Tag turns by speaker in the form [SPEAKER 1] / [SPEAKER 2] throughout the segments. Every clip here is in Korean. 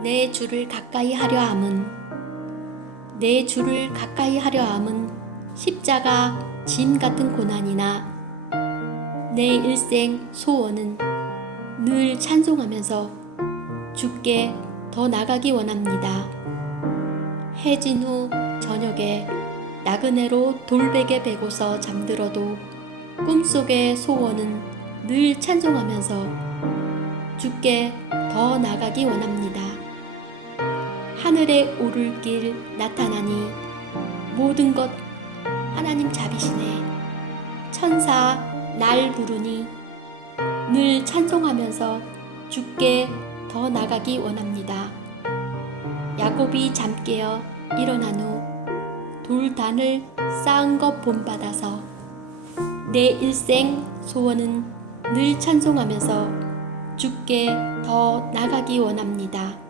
[SPEAKER 1] 내 주를 가까이 하려 함은 내 주를 가까이 하려 함은 십자가 짐 같은 고난이나 내 일생 소원은 늘 찬송하면서 주께 더 나가기 원합니다. 해진 후 저녁에 나그네로 돌베개 베고서 잠들어도 꿈속의 소원은 늘 찬송하면서 주께 더 나가기 원합니다. 하늘에 오를 길 나타나니 모든 것 하나님 잡이시네. 천사 날 부르니 늘 찬송하면서 주께 더 나가기 원합니다. 야곱이 잠 깨어 일어난 후 돌단을 쌓은 것 본받아서 내 일생 소원은 늘 찬송하면서 주께 더 나가기 원합니다.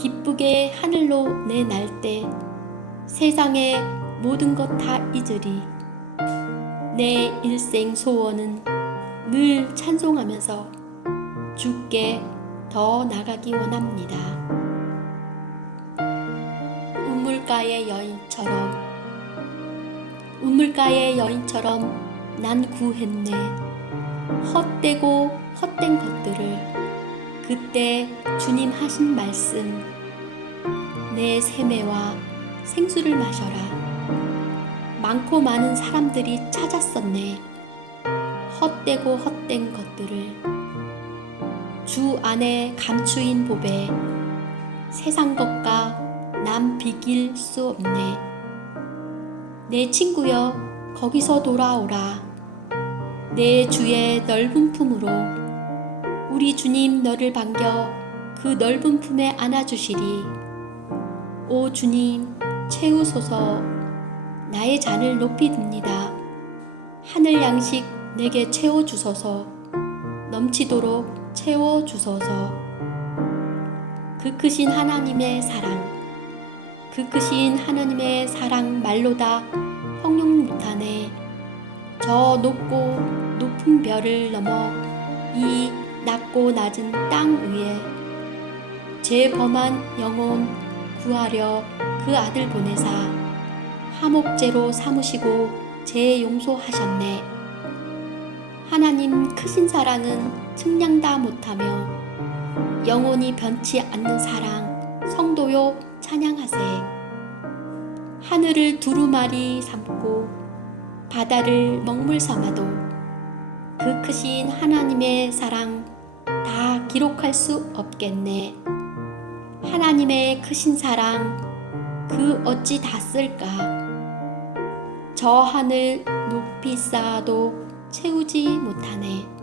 [SPEAKER 1] 기쁘게 하늘로 내 날 때 세상의 모든 것 다 잊으리. 내 일생 소원은 늘 찬송하면서 주께 더 나가기 원합니다. 우물가의 여인처럼 우물가의 여인처럼 난 구했네. 헛되고 헛된 것들을 그때 주님 하신 말씀 내 세매와 생수를 마셔라. 많고 많은 사람들이 찾았었네. 헛되고 헛된 것들을 주 안에 감추인 보배 세상 것과 남 비길 수 없네. 내 친구여 거기서 돌아오라. 내 주의 넓은 품으로 우리 주님 너를 반겨 그 넓은 품에 안아주시리. 오 주님 채우소서 나의 잔을 높이 듭니다. 하늘 양식 내게 채워주소서 넘치도록 채워주소서 그 크신 하나님의 사랑 그 크신 하나님의 사랑 말로다 형용 못하네 저 높고 높은 별을 넘어 이 낮고 낮은 땅 위에 제 범한 영혼 구하려 그 아들 보내사 하목제로 삼으시고 제 용서하셨네. 하나님 크신 사랑은 측량 다 못하며 영원히 변치 않는 사랑 성도요 찬양하세. 하늘을 두루마리 삼고 바다를 먹물 삼아도 그 크신 하나님의 사랑 다 기록할 수 없겠네. 하나님의 크신 사랑 그 어찌 다 쓸까? 저 하늘 높이 쌓아도 채우지 못하네.